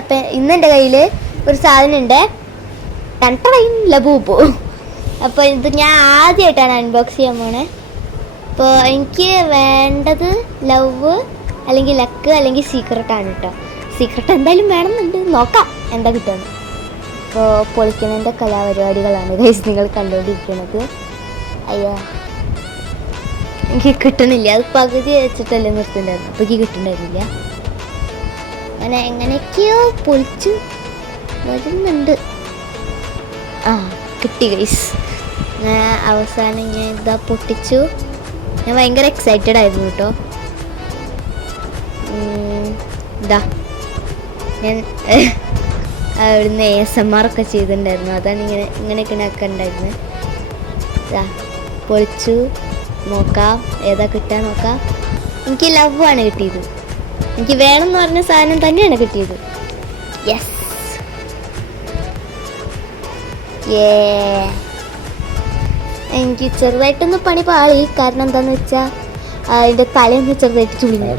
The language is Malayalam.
അപ്പം ഇന്ന് എൻ്റെ കയ്യിൽ ഒരു സാധനം ഉണ്ട്, ലബൂബു. അപ്പോൾ ഇത് ഞാൻ ആദ്യമായിട്ടാണ് അൺബോക്സ് ചെയ്യാൻ പോണേ. അപ്പോൾ എനിക്ക് വേണ്ടത് ലവ് അല്ലെങ്കിൽ ലക്ക് അല്ലെങ്കിൽ സീക്രട്ടാണ് കേട്ടോ. സീക്രട്ട് എന്തായാലും വേണമെന്നുണ്ട്, നോക്കാം എന്താ കിട്ടുമെന്ന്. അപ്പോൾ പൊളിക്കുന്നതിൻ്റെ കലാപരിപാടികളാണ് ഗൈസ് നിങ്ങൾ കണ്ടുകൊണ്ടിരിക്കുന്നത്. അയ്യോ എനിക്ക് കിട്ടണില്ല, അത് പകുതി വെച്ചിട്ടല്ലേ നിർത്തുന്നുണ്ടായിരുന്നു, അപ്പോൾ എനിക്ക് കിട്ടുന്നുണ്ടായിരുന്നില്ല. അങ്ങനെ എങ്ങനെയൊക്കെയോ പൊളിച്ച് വരുന്നുണ്ട്. ആ കിട്ടി ഗൈസ്. ഞാൻ അവസാനം ഞാൻ ഇതാ പൊട്ടിച്ചു. ഞാൻ ഭയങ്കര എക്സൈറ്റഡ് ആയിരുന്നു കേട്ടോ. ഇതാ ഞാൻ അവിടുന്ന് ASMR ഒക്കെ ചെയ്തിട്ടുണ്ടായിരുന്നു, അതാണ് ഇങ്ങനെയൊക്കെ ഒക്കെ ഉണ്ടായിരുന്നത്. ഇതാ പൊളിച്ചു, നോക്കാം ഏതാ കിട്ടാൻ നോക്കാം. എനിക്ക് ലവ് ആണ് കിട്ടിയത്, എനിക്ക് വേണമെന്ന് പറഞ്ഞ സാധനം തന്നെയാണ് കിട്ടിയത്. യെസ്, എനിക്ക് ചെറുതായിട്ടൊന്ന് പണി പാളി. കാരണം എന്താണെന്ന് വെച്ചാൽ അതിൻ്റെ തലയൊന്ന് ചെറുതായിട്ട് ചുളിഞ്ഞു.